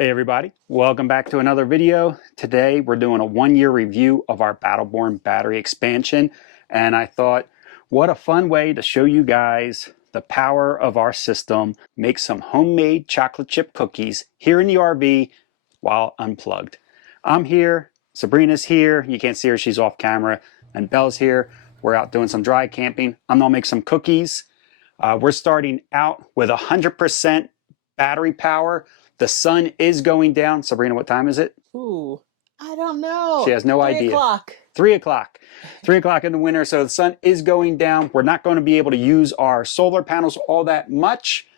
Hey everybody, welcome back to another video. Today we're doing a 1-year review of our Battleborn battery expansion, and I thought what a fun way to show you guys the power of our system, make some homemade chocolate chip cookies here in the RV while unplugged. I'm here, Sabrina's here, you can't see her, she's off camera, and Belle's here. We're out doing some dry camping. I'm gonna make some cookies. We're starting out with 100% battery power. The sun is going down. Sabrina, what time is it? Ooh, I don't know. She has no idea. 3 o'clock. 3 o'clock. 3 o'clock in the winter, so the sun is going down. We're not going to be able to use our solar panels all that much,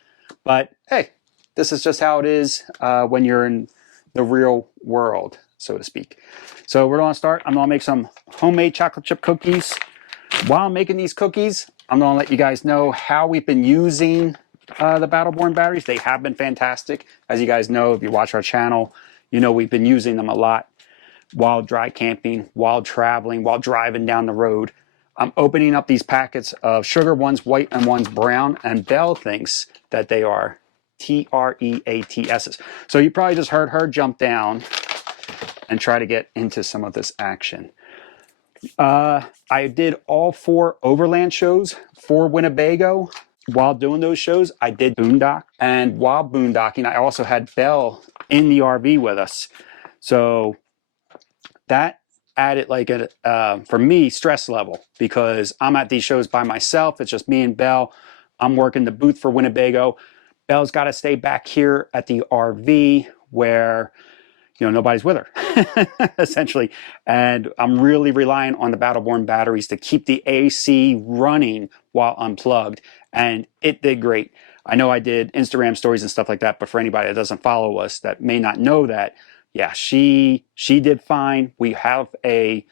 but hey, this is just how it is when you're in the real world, so to speak. So we're going to start. I'm going to make some homemade chocolate chip cookies. While I'm making these cookies, I'm going to let you guys know how we've been using the Battleborn batteries. They have been fantastic. As you guys know, if you watch our channel, you know we've been using them a lot while dry camping, while traveling, while driving down the road. I'm opening up these packets of sugar. One's white and one's brown, and Belle thinks that they are TREATS's. So you probably just heard her jump down and try to get into some of this action. I did all 4 overland shows for Winnebago. While doing those shows, I did boondock, and while boondocking, I also had Belle in the RV with us. So that added like a, for me, stress level, because I'm at these shows by myself. It's just me and Belle. I'm working the booth for Winnebago. Belle's got to stay back here at the RV where, you know, nobody's with her, essentially. And I'm really relying on the Battleborn batteries to keep the AC running while unplugged. And it did great. I know I did Instagram stories and stuff like that, but for anybody that doesn't follow us that may not know that, yeah, she did fine. We have a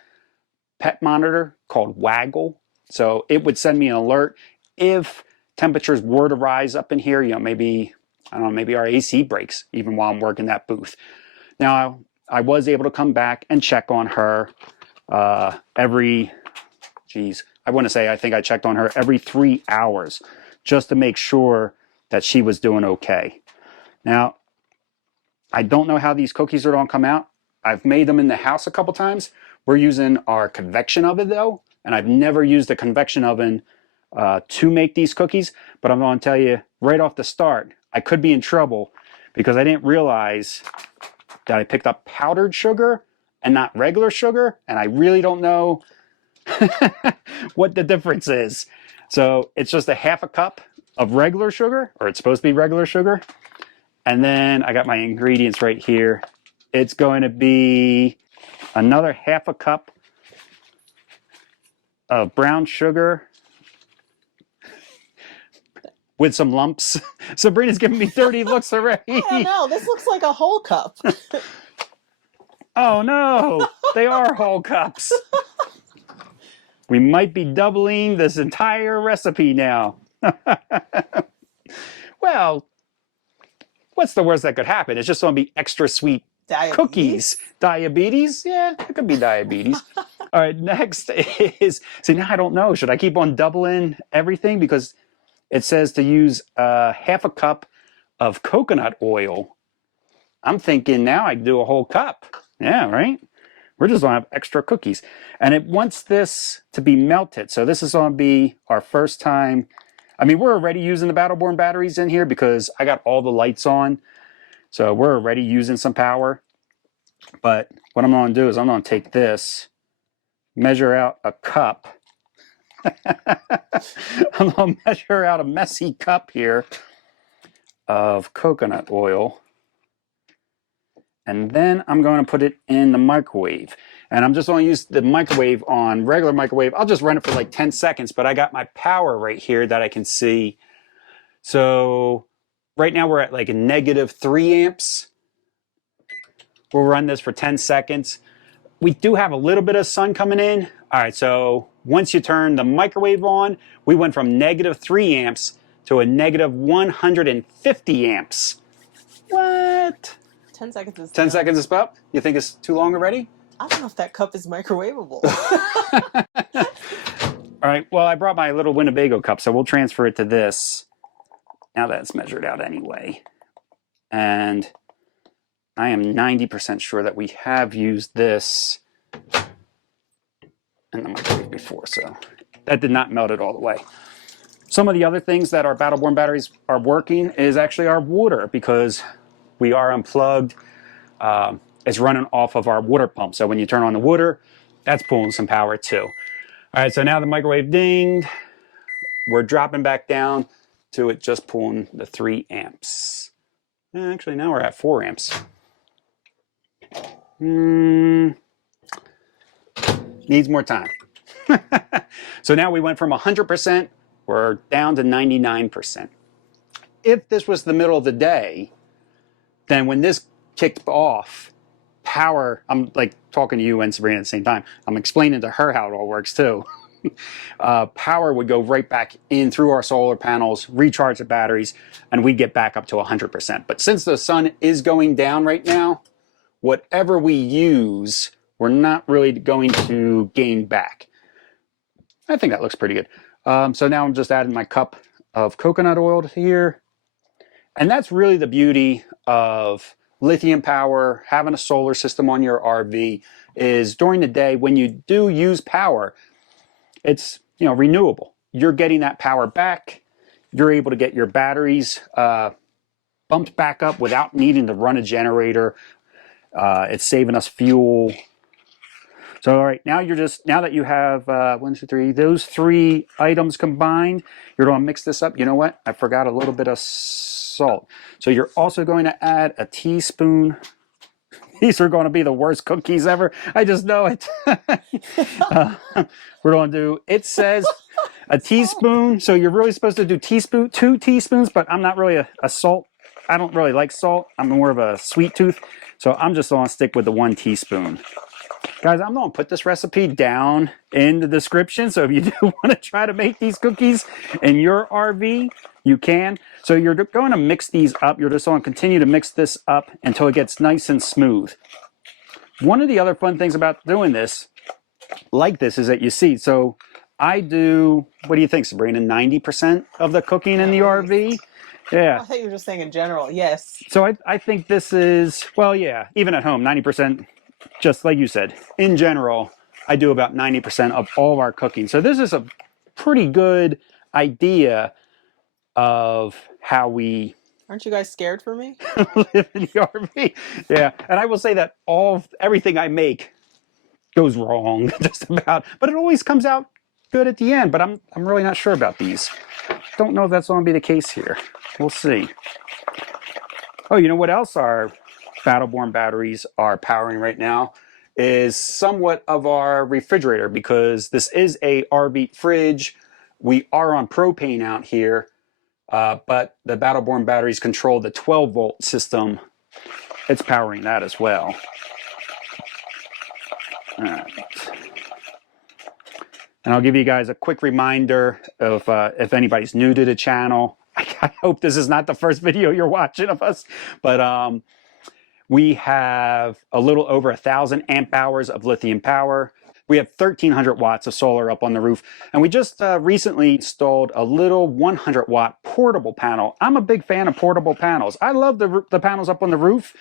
pet monitor called Waggle. So it would send me an alert if temperatures were to rise up in here, you know, maybe, I don't know, maybe our AC breaks even while I'm working that booth. Now, I was able to come back and check on her every, I want to say I think I checked on her every 3 hours just to make sure that she was doing okay. Now, I don't know how these cookies are going to come out. I've made them in the house a couple times. We're using our convection oven though, and I've never used a convection oven to make these cookies, but I'm going to tell you right off the start, I could be in trouble because I didn't realize that I picked up powdered sugar and not regular sugar, and I really don't know what the difference is. So it's just a half a cup of regular sugar, or it's supposed to be regular sugar. And then I got my ingredients right here. It's going to be another half a cup of brown sugar with some lumps. Sabrina's giving me 30 looks already. I don't know. This looks like a whole cup. Oh no, they are whole cups. We might be doubling this entire recipe now. Well, what's the worst that could happen? It's just going to be extra sweet cookies. Diabetes? Yeah, it could be diabetes. All right, next is, see, now I don't know. Should I keep on doubling everything? Because it says to use half a cup of coconut oil. I'm thinking now I can do a whole cup. Yeah, right? We're just going to have extra cookies. And it wants this to be melted. So this is going to be our first time. I mean, we're already using the Battleborn batteries in here because I got all the lights on. So we're already using some power. But what I'm going to do is I'm going to take this, measure out a cup. I'm going to measure out a messy cup here of coconut oil. And then I'm going to put it in the microwave. And I'm just going to use the microwave on regular microwave. I'll just run it for like 10 seconds, but I got my power right here that I can see. So right now we're at like a -3 amps. We'll run this for 10 seconds. We do have a little bit of sun coming in. All right, so once you turn the microwave on, we went from -3 amps to a -150 amps. What? 10 seconds is 10 seconds is about? You think it's too long already? I don't know if that cup is microwavable. All right, well, I brought my little Winnebago cup, so we'll transfer it to this. Now that it's measured out anyway. And I am 90% sure that we have used this in the microwave before, so that did not melt it all the way. Some of the other things that our Battleborn batteries are working is actually our water, because we are unplugged. It's running off of our water pump. So when you turn on the water, that's pulling some power too. All right, so now the microwave dinged. We're dropping back down to it just pulling the 3 amps. Actually, now we're at 4 amps. Needs more time. So now we went from 100%, we're down to 99%. If this was the middle of the day, then when this kicked off, power, I'm like talking to you and Sabrina at the same time, I'm explaining to her how it all works too. Power would go right back in through our solar panels, recharge the batteries, and we'd get back up to 100%. But since the sun is going down right now, whatever we use, we're not really going to gain back. I think that looks pretty good. So now I'm just adding my cup of coconut oil here. And that's really the beauty of lithium power, having a solar system on your RV, is during the day when you do use power, it's renewable. You're getting that power back. You're able to get your batteries bumped back up without needing to run a generator. It's saving us fuel. So all right, now that you have 1, 2, 3, those 3 items combined, you're going to mix this up. You know what? I forgot a little bit of salt. So you're also going to add a teaspoon. These are going to be the worst cookies ever. I just know it. We're going to do, it says a teaspoon. So you're really supposed to do 2 teaspoons, but I'm not really a salt. I don't really like salt. I'm more of a sweet tooth. So I'm just going to stick with the 1 teaspoon. Guys, I'm going to put this recipe down in the description. So if you do want to try to make these cookies in your RV, you can. So you're going to mix these up. You're just going to continue to mix this up until it gets nice and smooth. One of the other fun things about doing this, like this, is that you see, so I do, what do you think, Sabrina, 90% of the cooking in the RV? Yeah. I thought you were just saying in general, yes. So I think this is, well, yeah, even at home, 90%, just like you said. In general, I do about 90% of all of our cooking. So this is a pretty good idea of how we Aren't you guys scared for me? live in the RV. Yeah, and I will say that everything I make goes wrong just about, but it always comes out good at the end. But I'm really not sure about these. Don't know if that's going to be the case here. We'll see. Oh, you know what else our Battleborn batteries are powering right now is somewhat of our refrigerator, because this is a RV fridge. We are on propane out here, but the Battleborn batteries control the 12-volt system. It's powering that as well. All right. And I'll give you guys a quick reminder of if anybody's new to the channel. I hope this is not the first video you're watching of us, but we have a little over 1,000 amp hours of lithium power. We have 1,300 watts of solar up on the roof. And we just recently installed a little 100-watt portable panel. I'm a big fan of portable panels. I love the panels up on the roof,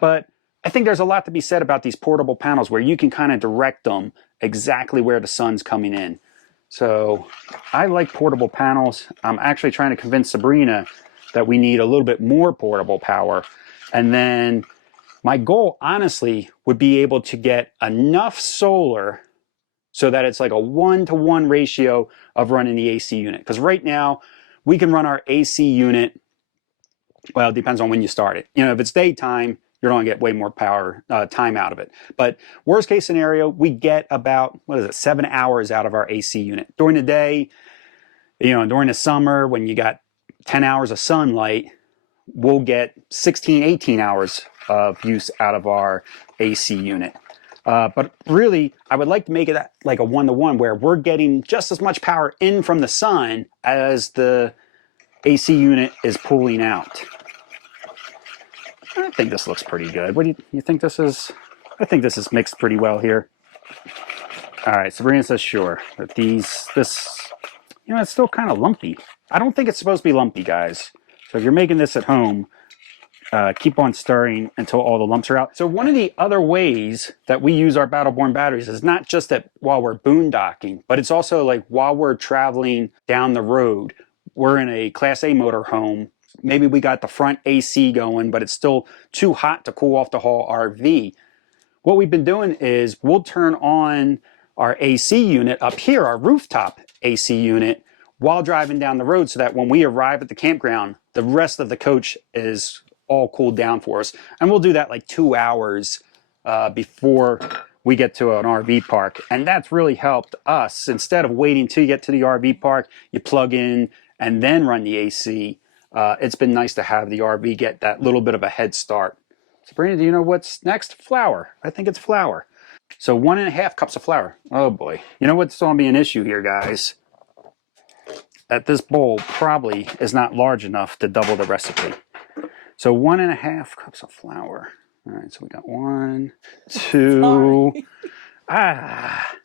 but I think there's a lot to be said about these portable panels where you can kind of direct them exactly where the sun's coming in. So I like portable panels. I'm actually trying to convince Sabrina that we need a little bit more portable power. And then my goal, honestly, would be able to get enough solar so that it's like a 1-to-1 ratio of running the AC unit. Because right now, we can run our AC unit, well, it depends on when you start it. If it's daytime, you're going to get way more power time out of it. But worst case scenario, we get about, 7 hours out of our AC unit. During the day, during the summer, when you got 10 hours of sunlight, we'll get 16, 18 hours of use out of our AC unit. But really, I would like to make it like a 1-to-1 where we're getting just as much power in from the sun as the AC unit is pulling out. I think this looks pretty good. What do you think this is? I think this is mixed pretty well here. All right, Sabrina says sure. But this, it's still kind of lumpy. I don't think it's supposed to be lumpy, guys. So if you're making this at home, keep on stirring until all the lumps are out. So one of the other ways that we use our Battleborn batteries is not just that while we're boondocking, but it's also like while we're traveling down the road. We're in a Class A motorhome. Maybe we got the front AC going, but it's still too hot to cool off the whole RV. What we've been doing is we'll turn on our AC unit up here, our rooftop AC unit, while driving down the road so that when we arrive at the campground, the rest of the coach is all cooled down for us. And we'll do that like 2 hours before we get to an RV park. And that's really helped us. Instead of waiting till you get to the RV park, you plug in and then run the AC. It's been nice to have the RV get that little bit of a head start. Sabrina, do you know what's next? Flour. I think it's flour. So 1.5 cups of flour. Oh boy. You know what's going to be an issue here, guys? That this bowl probably is not large enough to double the recipe. So 1.5 cups of flour. All right, so we got 1, 2.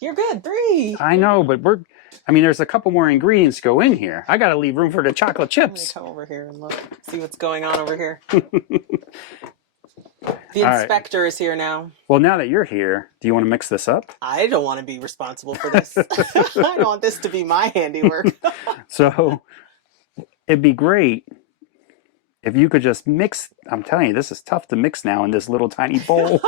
You're good. 3. I know, but there's a couple more ingredients go in here. I got to leave room for the chocolate chips. Let me come over here and look, see what's going on over here. The All inspector is here now. Well, now that you're here, do you want to mix this up? I don't want to be responsible for this. I don't want this to be my handiwork. So it'd be great if you could just mix. I'm telling you, this is tough to mix now in this little tiny bowl.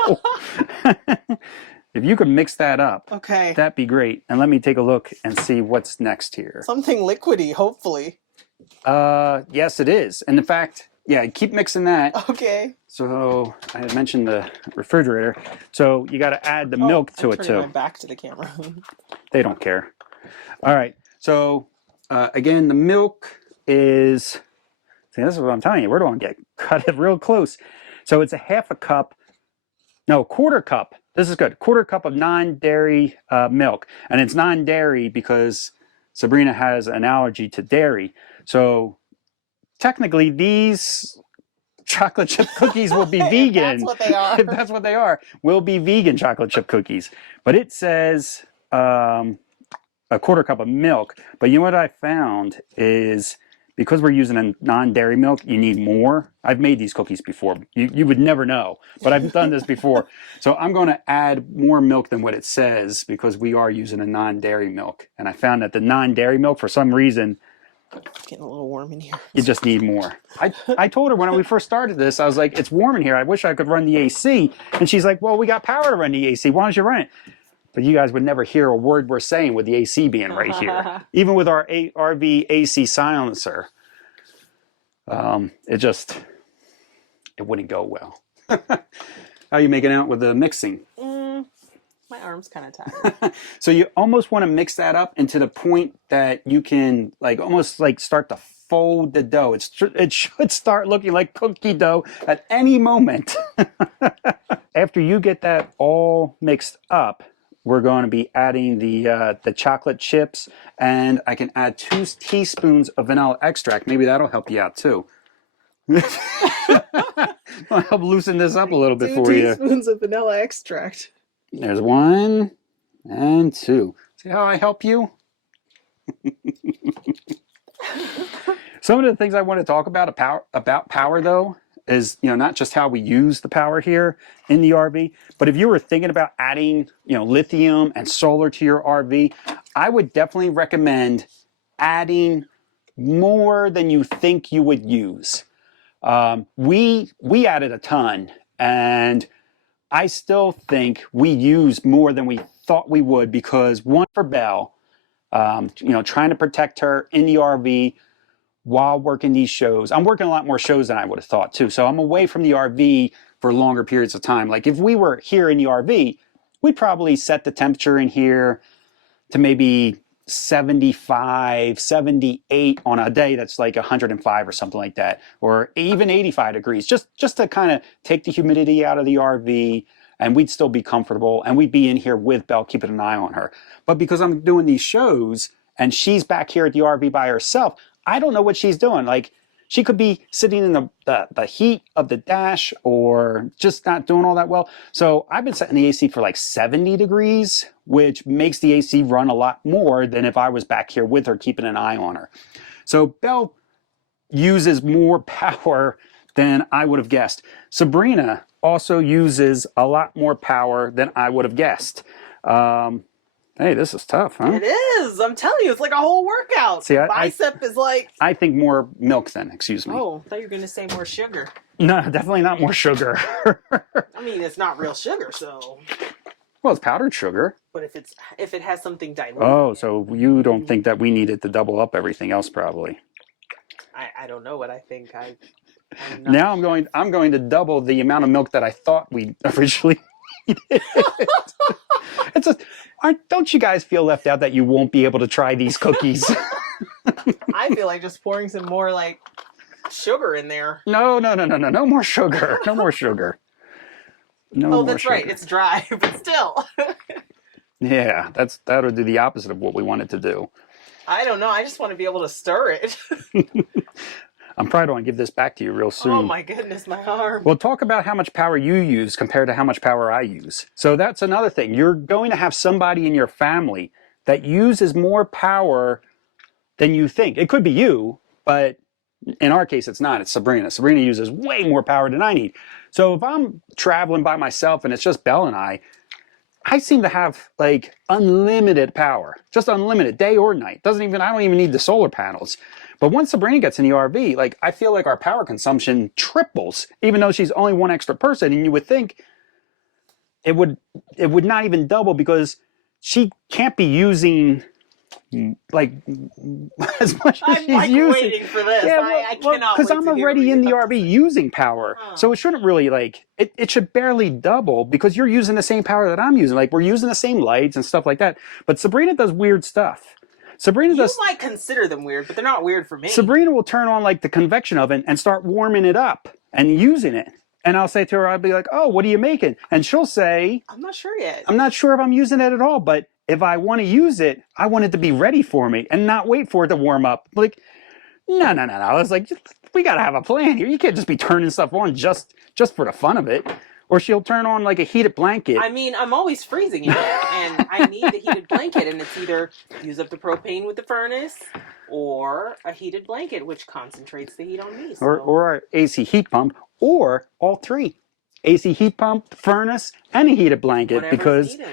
If you could mix that up, Okay. that'd be great. And let me take a look and see what's next here. Something liquidy, hopefully. Yes, it is. And in fact, yeah, keep mixing that. Okay. So I had mentioned the refrigerator. So you got to add the milk to it too. I'm turning my back to the camera. They don't care. All right. So again, the milk is. See, this is what I'm telling you. We're going to get cut it real close. So it's a 1/2 cup. No, 1/4 cup. This is good. 1/4 cup of non-dairy milk, and it's non-dairy because Sabrina has an allergy to dairy. So technically, these chocolate chip cookies will be vegan. That's what they are. If that's what they are, will be vegan chocolate chip cookies. But it says a 1/4 cup of milk. But you know what I found is because we're using a non-dairy milk, you need more. I've made these cookies before. You would never know, but I've done this before. So I'm going to add more milk than what it says because we are using a non-dairy milk. And I found that the non-dairy milk, for some reason, It's getting a little warm in here. you just need more. I told her when we first started this, I was like, it's warm in here. I wish I could run the AC. And she's like, well, we got power to run the AC. Why don't you run it? But you guys would never hear a word we're saying with the AC being right here. Even with our RV AC silencer, it wouldn't go well. How are you making out with the mixing? My arm's kind of tired. So you almost want to mix that up into the point that you can almost start to fold the dough. It should start looking like cookie dough at any moment. After you get that all mixed up, we're going to be adding the chocolate chips, and I can add 2 teaspoons of vanilla extract. Maybe that'll help you out too. I'll help loosen this up a little bit for you. 2 teaspoons of vanilla extract. There's 1 and 2. See how I help you? Some of the things I want to talk about power though is, not just how we use the power here in the RV, but if you were thinking about adding, lithium and solar to your RV, I would definitely recommend adding more than you think you would use. We added a ton, and I still think we use more than we thought we would because one, for Belle, trying to protect her in the RV while working these shows. I'm working a lot more shows than I would have thought too. So I'm away from the RV for longer periods of time. Like if we were here in the RV, we'd probably set the temperature in here to maybe 75, 78 on a day that's like 105 or something like that, or even 85 degrees, just to kind of take the humidity out of the RV, and we'd still be comfortable, and we'd be in here with Belle, keeping an eye on her. But because I'm doing these shows, and she's back here at the RV by herself, I don't know what she's doing. Like, she could be sitting in the heat of the dash or just not doing all that well. So I've been setting the AC for like 70 degrees, which makes the AC run a lot more than if I was back here with her, keeping an eye on her. So Belle uses more power than I would have guessed. Sabrina also uses a lot more power than I would have guessed. Hey, this is tough, huh? It is. I'm telling you, it's like a whole workout. See, the bicep is like... I think more milk then, excuse me. Oh, I thought you were going to say more sugar. No, definitely not more sugar. I mean, it's not real sugar, so... Well, it's powdered sugar. But if it has something diluted... Oh, so you don't think that we needed to double up everything else, probably. I don't know what I think. Now I'm going to double the amount of milk that I thought we originally needed. Don't you guys feel left out that you won't be able to try these cookies? I feel like just pouring some more like sugar in there. No more sugar. No more sugar. No more that's sugar. right. It's dry, but still. Yeah, that'll do the opposite of what we wanted to do. I don't know. I just want to be able to stir it. I'm probably going to give this back to you real soon. Oh my goodness, my arm. Well, talk about how much power you use compared to how much power I use. So that's another thing. You're going to have somebody in your family that uses more power than you think. It could be you, but in our case, it's not. It's Sabrina. Sabrina uses way more power than I need. So if I'm traveling by myself and it's just Belle and I seem to have like unlimited power, just unlimited, day or night. I don't even need the solar panels. But once Sabrina gets in the RV, like I feel like our power consumption triples, even though she's only one extra person. And you would think it would not even double because she can't be using like as much as she's like using. Waiting for this. Yeah, I cannot because wait I'm to hear already what in you the have to RV say. using power, so it shouldn't really like it should barely double because you're using the same power that I'm using. Like we're using the same lights and stuff like that. But Sabrina does weird stuff. You might consider them weird, but they're not weird for me. Sabrina will turn on like the convection oven and start warming it up and using it. And I'll say to her, I'll be like, "Oh, what are you making?" And she'll say, "I'm not sure yet. I'm not sure if I'm using it at all, but if I want to use it, I want it to be ready for me and not wait for it to warm up." Like, no. I was like, we got to have a plan here. You can't just be turning stuff on just for the fun of it. Or she'll turn on like a heated blanket. I mean, I'm always freezing it, and I need the heated blanket, and it's either use up the propane with the furnace or a heated blanket, which concentrates the heat on me. So. Or an AC heat pump, or all three. AC heat pump, furnace, and a heated blanket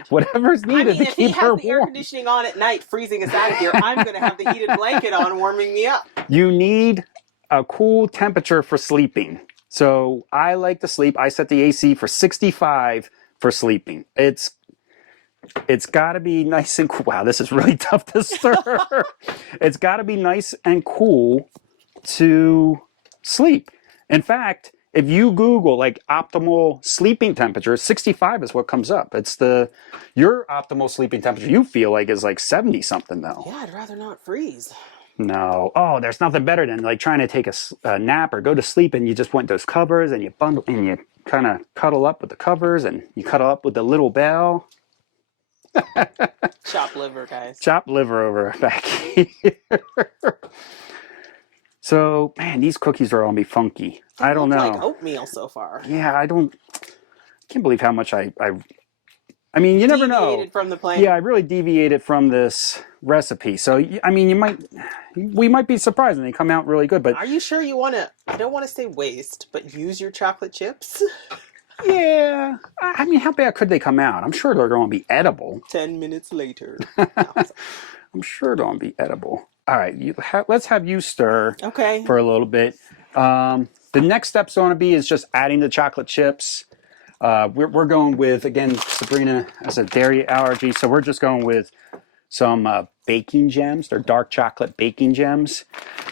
whatever's needed to keep her warm. If he has the air conditioning on at night, freezing us out of here, I'm going to have the heated blanket on, warming me up. You need a cool temperature for sleeping. So I like to sleep. I set the AC for 65 for sleeping. It's got to be nice and cool. Wow, this is really tough to stir. It's got to be nice and cool to sleep. In fact, if you Google like optimal sleeping temperature, 65 is what comes up. It's your optimal sleeping temperature you feel like is like 70 something though. Yeah, I'd rather not freeze. No. Oh, there's nothing better than like trying to take a nap or go to sleep and you just want those covers and you bundle and you kind of cuddle up with the covers and you cuddle up with the little Belle. Chopped liver, guys. Chopped liver over back here. So, man, these cookies are on me funky. I don't know. Like oatmeal so far. Yeah, I can't believe how much I mean, you never know. Deviated from the plan. Yeah, I really deviated from this recipe. So, I mean, we might be surprised when they come out really good. But are you sure you want to? I don't want to say waste, but use your chocolate chips. Yeah, I mean, how bad could they come out? I'm sure they're going to be edible. 10 minutes later. No, I'm sure they're going to be edible. All right, let's have you stir. Okay. For a little bit. The next step's going to be is just adding the chocolate chips. We're going with, again, Sabrina has a dairy allergy, so we're just going with some baking gems. They're dark chocolate baking gems.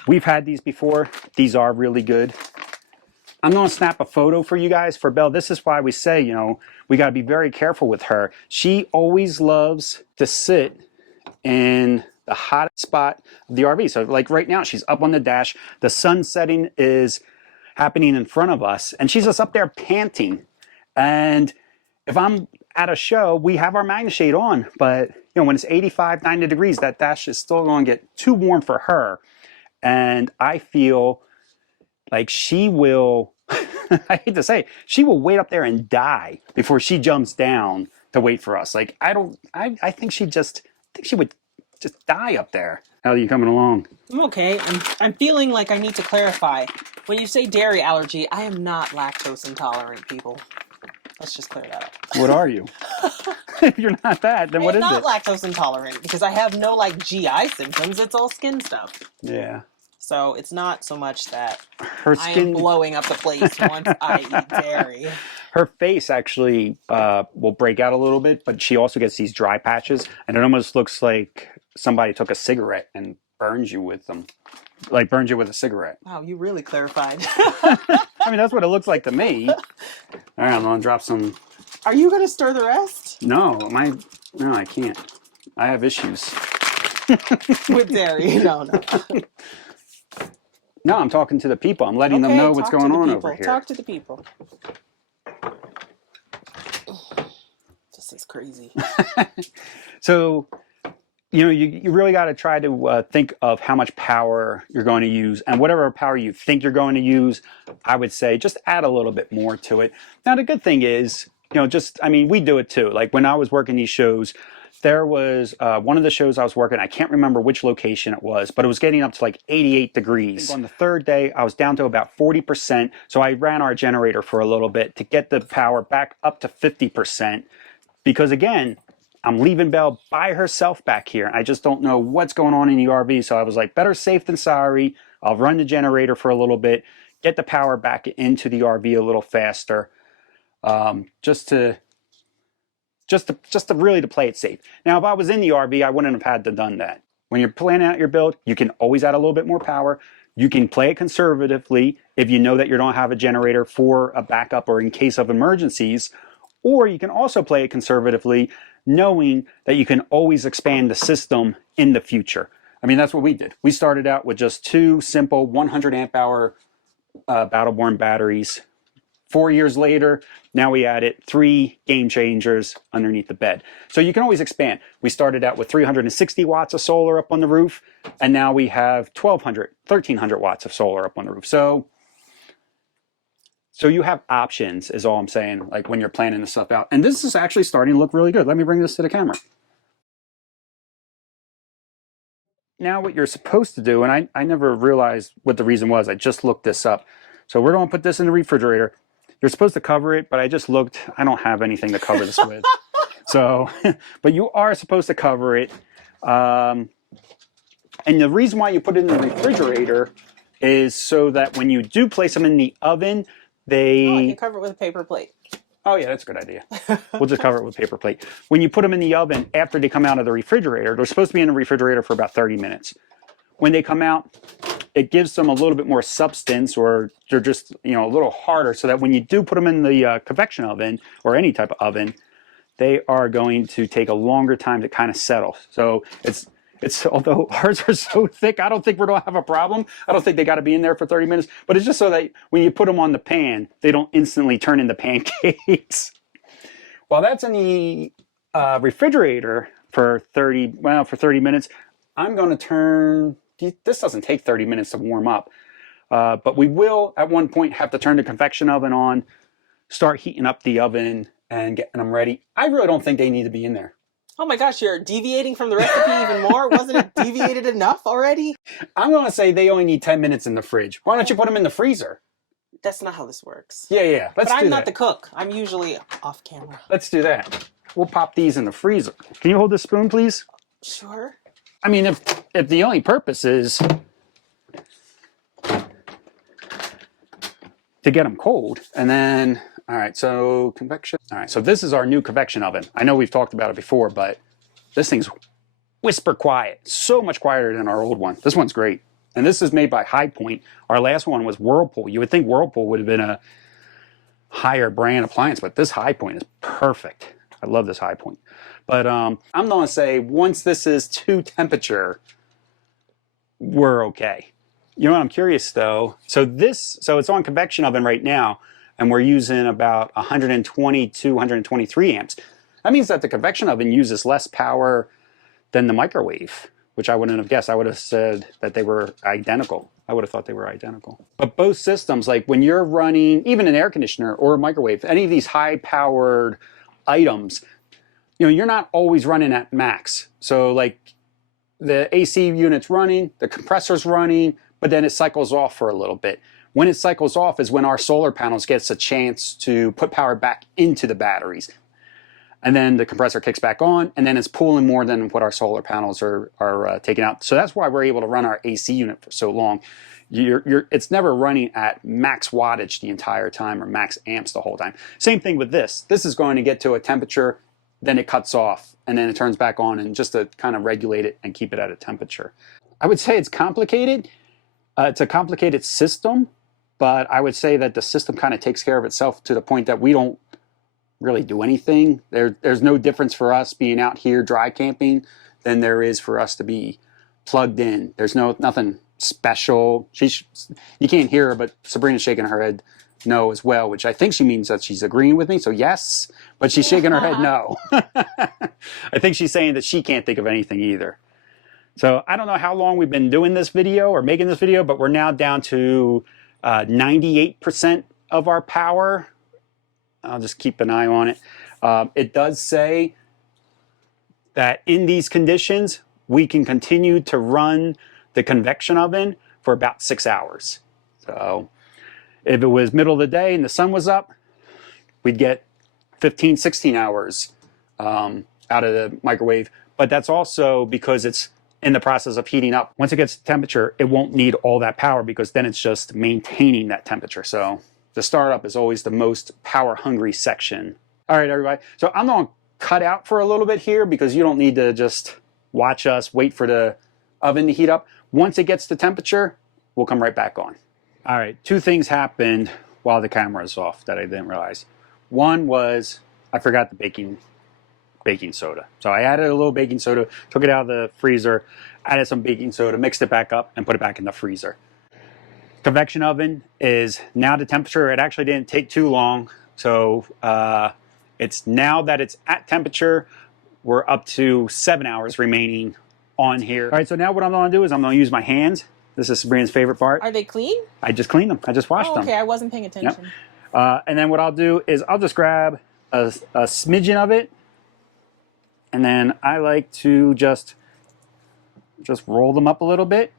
We've had these before. These are really good. I'm going to snap a photo for you guys for Belle. This is why we say, we got to be very careful with her. She always loves to sit in the hottest spot of the RV. So like right now, she's up on the dash. The sun setting is happening in front of us, and she's just up there panting. And if I'm at a show, we have our MagnaShade on, but when it's 85, 90 degrees, that dash is still going to get too warm for her. And I feel like she will, I hate to say it, she will wait up there and die before she jumps down to wait for us. Like, I think she would just die up there. How are you coming along? I'm okay. I'm feeling like I need to clarify. When you say dairy allergy, I am not lactose intolerant, people. Let's just clear that up. What are you? If you're not that, then what I'm is not it? lactose intolerant because I have no like GI symptoms. It's all skin stuff. Yeah. So it's not so much that Her I am skin, blowing up the place once I eat dairy. her face actually will break out a little bit, but she also gets these dry patches, and it almost looks like somebody took a cigarette and burns you with them. Like burns you with a cigarette. Wow, you really clarified. I mean, that's what it looks like to me. All right, I'm gonna drop some. Are you gonna stir the rest? No, I can't. I have issues. With dairy? No. No, I'm talking to the people. I'm letting them know what's going on over here. Talk to the people. This is crazy. So, you really got to try to think of how much power you're going to use, and whatever power you think you're going to use, I would say just add a little bit more to it. Now, the good thing is, we do it too. Like when I was working these shows, there was one of the shows I was working, I can't remember which location it was, but it was getting up to like 88 degrees. On the third day, I was down to about 40%, so I ran our generator for a little bit to get the power back up to 50%, because again, I'm leaving Belle by herself back here. I just don't know what's going on in the RV, so I was like, better safe than sorry. I'll run the generator for a little bit, get the power back into the RV a little faster, just to really to play it safe. Now, if I was in the RV, I wouldn't have had to done that. When you're planning out your build, you can always add a little bit more power. You can play it conservatively if you know that you don't have a generator for a backup or in case of emergencies, or you can also play it conservatively knowing that you can always expand the system in the future. I mean, that's what we did. We started out with just 2 simple 100 amp hour battle-born batteries. 4 years later, now we added 3 game changers underneath the bed. So you can always expand. We started out with 360 watts of solar up on the roof, and now we have 1,300 watts of solar up on the roof. So you have options is all I'm saying, like when you're planning this stuff out. And this is actually starting to look really good. Let me bring this to the camera. Now what you're supposed to do, and I never realized what the reason was, I just looked this up. So we're going to put this in the refrigerator. You're supposed to cover it, but I just looked, I don't have anything to cover this with. So, but you are supposed to cover it. And the reason why you put it in the refrigerator is so that when you do place them in the oven, Oh, I can cover it with a paper plate. Oh yeah, that's a good idea. We'll just cover it with paper plate. When you put them in the oven, after they come out of the refrigerator, they're supposed to be in the refrigerator for about 30 minutes. When they come out, it gives them a little bit more substance, or they're just a little harder, so that when you do put them in the convection oven or any type of oven, they are going to take a longer time to kind of settle. So it's although ours are so thick, I don't think we're going to have a problem. I don't think they got to be in there for 30 minutes, but it's just so that when you put them on the pan, they don't instantly turn into pancakes. While that's in the refrigerator for 30 minutes, I'm going to turn, this doesn't take 30 minutes to warm up, but we will at one point have to turn the convection oven on, start heating up the oven and getting them ready. I really don't think they need to be in there. Oh my gosh, you're deviating from the recipe even more? Wasn't it deviated enough already? I'm going to say they only need 10 minutes in the fridge. Why don't you put them in the freezer? That's not how this works. Yeah. But I'm not the cook. I'm usually off camera. Let's do that. We'll pop these in the freezer. Can you hold this spoon, please? Sure. I mean, if the only purpose is to get them cold, and then, all right, so convection. All right, so this is our new convection oven. I know we've talked about it before, but this thing's whisper quiet. So much quieter than our old one. This one's great. And this is made by High Point. Our last one was Whirlpool. You would think Whirlpool would have been a higher brand appliance, but this High Point is perfect. I love this High Point. But I'm going to say once this is to temperature, we're okay. You know what I'm curious though? So it's on convection oven right now, and we're using about 122, 123 amps. That means that the convection oven uses less power than the microwave, which I wouldn't have guessed. I would have said that they were identical. I would have thought they were identical. But both systems, like when you're running even an air conditioner or a microwave, any of these high-powered items, you're not always running at max. So like the AC unit's running, the compressor's running, but then it cycles off for a little bit. When it cycles off is when our solar panels gets a chance to put power back into the batteries. And then the compressor kicks back on, and then it's pulling more than what our solar panels are taking out. So that's why we're able to run our AC unit for so long. It's never running at max wattage the entire time or max amps the whole time. Same thing with this. This is going to get to a temperature, then it cuts off, and then it turns back on, and just to kind of regulate it and keep it at a temperature. I would say it's complicated. It's a complicated system, but I would say that the system kind of takes care of itself to the point that we don't really do anything. There's no difference for us being out here dry camping than there is for us to be plugged in. There's nothing special. You can't hear her, but Sabrina's shaking her head no as well, which I think she means that she's agreeing with me, so yes, but she's shaking her head no. I think she's saying that she can't think of anything either. So I don't know how long we've been doing this video or making this video, but we're now down to 98% of our power. I'll just keep an eye on it. It does say that in these conditions, we can continue to run the convection oven for about 6 hours. So if it was middle of the day and the sun was up, we'd get 15, 16 hours out of the microwave. But that's also because it's in the process of heating up. Once it gets to temperature, it won't need all that power because then it's just maintaining that temperature. So the startup is always the most power hungry section. All right, everybody. So I'm going to cut out for a little bit here because you don't need to just watch us wait for the oven to heat up. Once it gets to temperature, we'll come right back on. All right, two things happened while the camera is off that I didn't realize. One was I forgot the baking soda. So I added a little baking soda, took it out of the freezer, added some baking soda, mixed it back up, and put it back in the freezer. Convection oven is now the temperature. It actually didn't take too long. So it's now that it's at temperature, we're up to 7 hours remaining on here. All right, so now what I'm gonna do is I'm gonna use my hands. This is Sabrina's favorite part. Are they clean? I just cleaned them. I just washed them. Okay, I wasn't paying attention. Yep. And then what I'll do is I'll just grab a smidgen of it, and then I like to just roll them up a little bit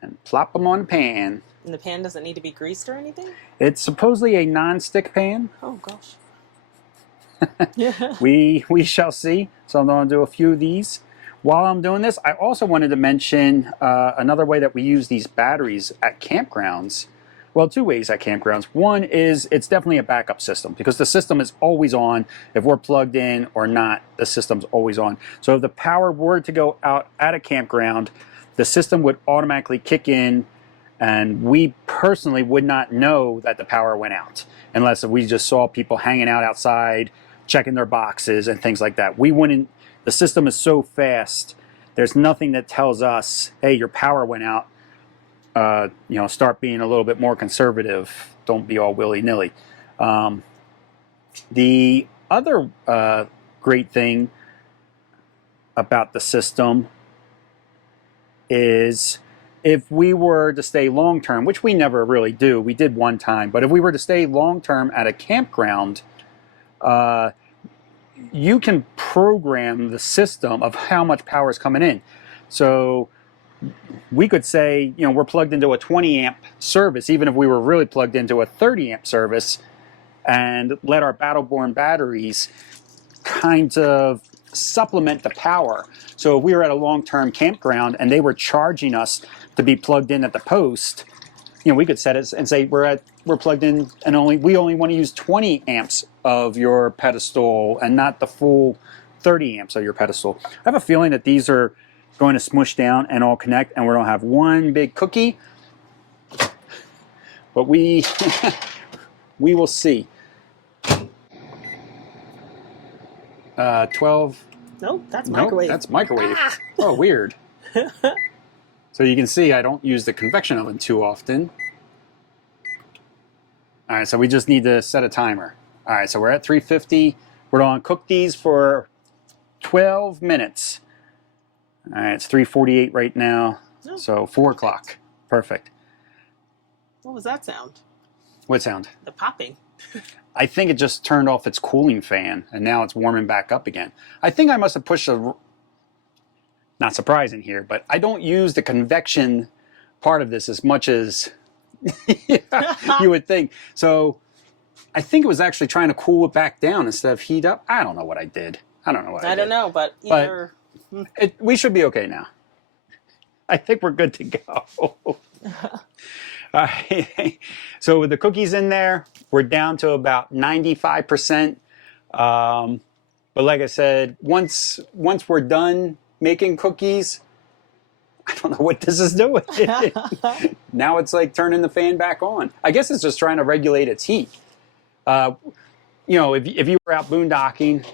and plop them on the pan. And the pan doesn't need to be greased or anything? It's supposedly a non-stick pan. Oh gosh. Yeah. We shall see. So I'm going to do a few of these. While I'm doing this, I also wanted to mention another way that we use these batteries at campgrounds. Well, two ways at campgrounds. One is it's definitely a backup system because the system is always on. If we're plugged in or not, the system's always on. So if the power were to go out at a campground, the system would automatically kick in, and we personally would not know that the power went out unless we just saw people hanging out outside, checking their boxes and things like that. We wouldn't. The system is so fast, there's nothing that tells us, hey, your power went out. Start being a little bit more conservative. Don't be all willy-nilly. The other great thing about the system is if we were to stay long-term, which we never really do, we did one time, but if we were to stay long-term at a campground, you can program the system of how much power is coming in. So we could say, we're plugged into a 20 amp service, even if we were really plugged into a 30 amp service, and let our Battleborn batteries kind of supplement the power. So if we were at a long-term campground and they were charging us to be plugged in at the post, we could set it and say we're plugged in and we only want to use 20 amps of your pedestal and not the full 30 amps of your pedestal. I have a feeling that these are going to smush down and all connect, and we're going to have one big cookie. But we will see. 12. Nope, that's microwave. Nope, that's microwave. Ah! Oh, weird. So you can see I don't use the convection oven too often. All right, so we just need to set a timer. All right, so we're at 350. We're going to cook these for 12 minutes. All right, it's 3:48 right now, so 4 o'clock. Perfect. What was that sound? What sound? The popping. I think it just turned off its cooling fan, and now it's warming back up again. I think I must have pushed a... Not surprising here, but I don't use the convection part of this as much as Yeah, you would think. So I think it was actually trying to cool it back down instead of heat up. I don't know what I did. I don't know what I I did. don't know, but But either. we should be okay now. I think we're good to go. All right. So with the cookies in there, we're down to about 95%. But like I said, once we're done making cookies, I don't know what this is doing. Now it's like turning the fan back on. I guess it's just trying to regulate its heat. If you were out boondocking,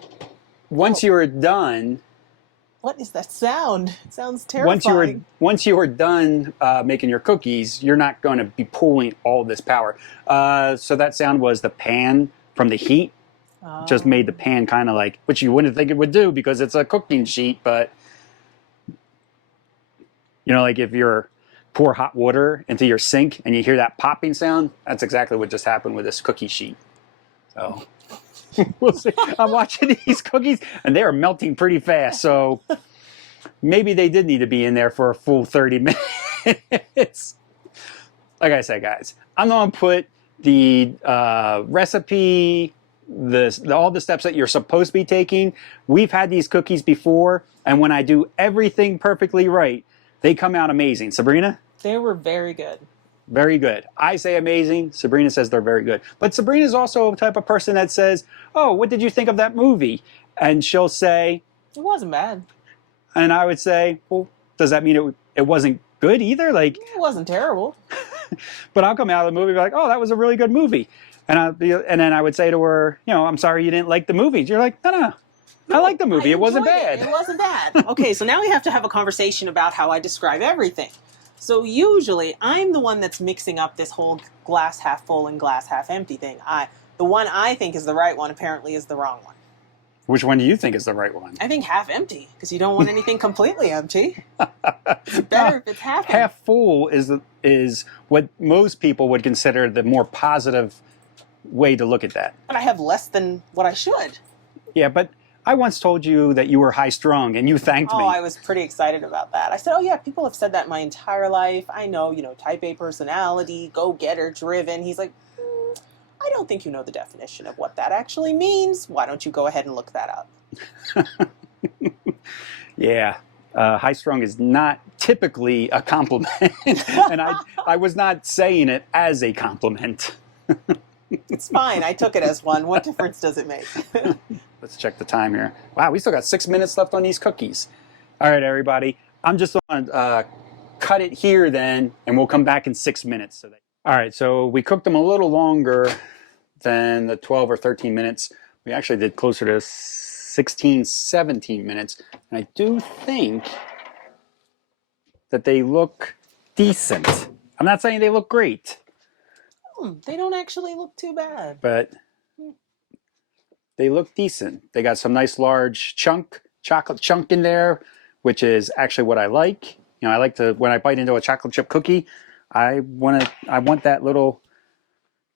once you were done, What is that sound? It sounds once you were terrifying. once you were done making your cookies, you're not going to be pulling all this power. So that sound was the pan from the heat. Just made the pan kind of like, which you wouldn't think it would do because it's a cooking sheet, but like if you're pour hot water into your sink and you hear that popping sound, that's exactly what just happened with this cookie sheet. So we'll see. I'm watching these cookies and they are melting pretty fast. So maybe they did need to be in there for a full 30 minutes. Like I said, guys, I'm going to put the recipe, all the steps that you're supposed to be taking. We've had these cookies before, and when I do everything perfectly right, they come out amazing. Sabrina? They were very good. Very good. I say amazing. Sabrina says they're very good. But Sabrina's also a type of person that says, oh, what did you think of that movie? And she'll say, It wasn't bad. and I would say, well, does that mean it wasn't good either? Like, It wasn't terrible. but I'll come out of the movie like, oh, that was a really good movie. And then I would say to her, I'm sorry you didn't like the movie. You're like, no, I like the movie. It wasn't bad. It wasn't bad. Okay, so now we have to have a conversation about how I describe everything. So usually I'm the one that's mixing up this whole glass half full and glass half empty thing. The one I think is the right one apparently is the wrong one. Which one do you think is the right one? I think half empty because you don't want anything completely empty. It's better if it's half empty. Half full is what most people would consider the more positive way to look at that. But I have less than what I should. Yeah, but I once told you that you were high strung and you thanked me. Oh, I was pretty excited about that. I said, oh yeah, people have said that my entire life. I know, type A personality, go-getter, driven. He's like, I don't think you know the definition of what that actually means. Why don't you go ahead and look that up? Yeah. High strung is not typically a compliment. And I was not saying it as a compliment. It's fine. I took it as one. What difference does it make? Let's check the time here. Wow, we still got 6 minutes left on these cookies. All right, everybody. I'm just going to cut it here then, and we'll come back in 6 minutes. All right, so we cooked them a little longer than the 12 or 13 minutes. We actually did closer to 16, 17 minutes. And I do think that they look decent. I'm not saying they look great. They don't actually look too bad. But they look decent. They got some nice large chocolate chunk in there, which is actually what I like. I like to, when I bite into a chocolate chip cookie, I want that little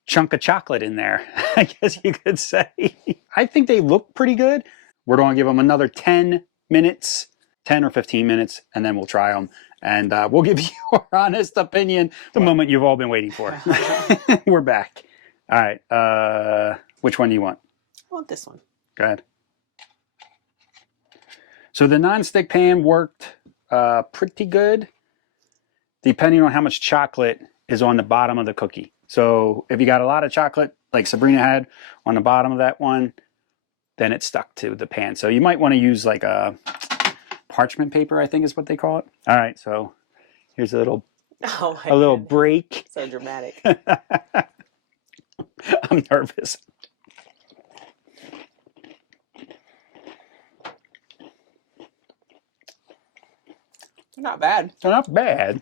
chunk of chocolate in there, I guess you could say. I think they look pretty good. We're going to give them another 10 minutes, 10 or 15 minutes, and then we'll try them. And we'll give you our honest opinion, the moment you've all been waiting for. We're back. All right. Which one do you want? I want this one. Go ahead. So the nonstick pan worked pretty good, depending on how much chocolate is on the bottom of the cookie. So if you got a lot of chocolate, like Sabrina had on the bottom of that one, then it stuck to the pan. So you might want to use like a parchment paper, I think is what they call it. All right, so here's a little break. So dramatic. I'm nervous. They're not bad. They're not bad.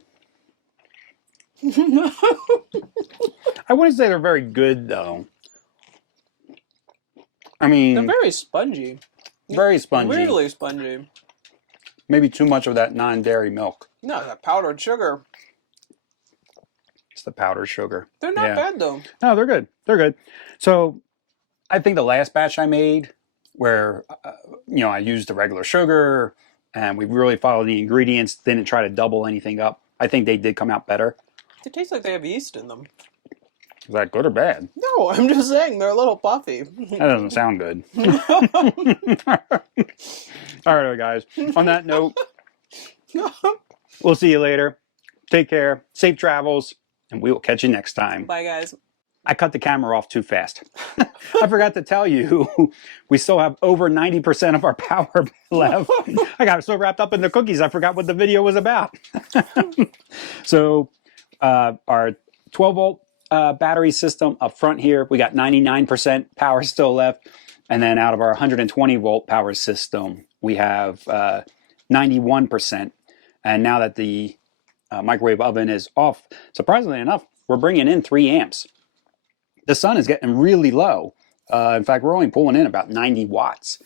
I wouldn't say they're very good, though. I mean, They're very spongy. Very spongy. Weirdly spongy. Maybe too much of that non-dairy milk. No, that powdered sugar. It's the powdered sugar. They're not bad, though. No, they're good. They're good. So I think the last batch I made, where I used the regular sugar and we really followed the ingredients, didn't try to double anything up. I think they did come out better. They taste like they have yeast in them. Is that good or bad? No, I'm just saying they're a little puffy. That doesn't sound good. All right, guys. On that note, we'll see you later. Take care. Safe travels. And we will catch you next time. Bye, guys. I cut the camera off too fast. I forgot to tell you, we still have over 90% of our power left. I got so wrapped up in the cookies, I forgot what the video was about. So our 12-volt battery system up front here, we got 99% power still left. And then out of our 120-volt power system, we have 91%. And now that the microwave oven is off, surprisingly enough, we're bringing in 3 amps. The sun is getting really low. In fact, we're only pulling in about 90 watts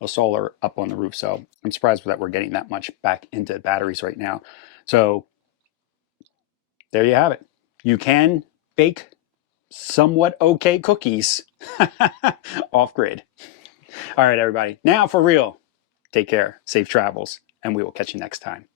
of solar up on the roof. So I'm surprised that we're getting that much back into batteries right now. So there you have it. You can bake somewhat okay cookies off grid. All right, everybody. Now for real, take care, safe travels, and we will catch you next time.